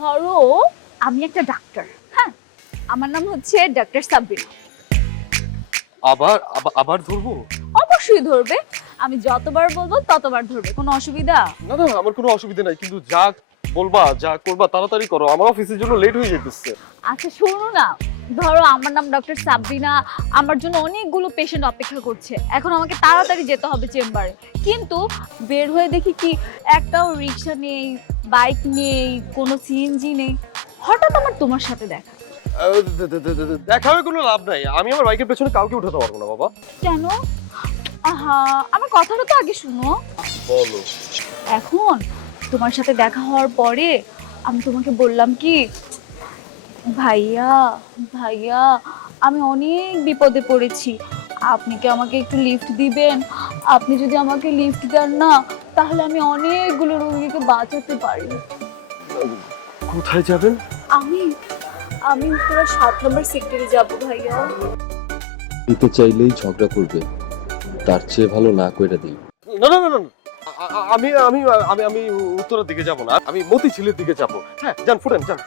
ধরো আমি একটা ডাক্তার, হ্যাঁ, আমার নাম হচ্ছে ডাক্তার সাব্বির। আবার আবার ধরবো? অবশ্যই ধরবে, আমি যতবার বলবো ততবার ধরবে, কোনো অসুবিধা? না না, আমার কোনো অসুবিধা নাই, কিন্তু যা বলবা যা করবা তাড়াতাড়ি করো, আমার অফিসের জন্য লেট হয়ে যেতেছে। আচ্ছা শোনো না, ধরো আমার নাম ডক্টর সাবরিনা, আমার জন্য অনেকগুলো পেশেন্ট অপেক্ষা করছে, এখন আমাকে তাড়াতাড়ি যেতে হবে চেম্বারে, কিন্তু বের হয়ে দেখি কি একটাও রিক্সা নেই, বাইক নেই, কোনো সিএনজি নেই। হঠাৎ আমার তোমার সাথে দেখা। দেখা হয়ে কোনো লাভ নাই, আমি আমার বাইকের পেছনে কাউকে উঠাতে পারবো না বাবা। কেন? আহা, আমার কথাটা তো আগে শুনো। বলো। এখন তোমার সাথে দেখা হওয়ার পরে আমি তোমাকে বললাম কি, ভাইয়া ভাইয়া আমি অনেক বিপদে পড়েছি, আপনি কি আমাকে একটু লিফট দিবেন? আপনি যদি আমাকে লিফট দেন না, তাহলে আমি অনেকগুলো রোগীকে বাঁচাতে পারি। কোথায় যাবেন? আমি আমি পুরো 7 নম্বর সেক্টরে যাব ভাইয়া। দিতে চাইলেই ঝগড়া করবে, তার চেয়ে ভালো না কইরা দিই। না না না না, আমি আমি আমি আমি উত্তরের দিকে যাব না, আমি মতিঝিলের দিকে যাব। হ্যাঁ যান, ফুটেন যান।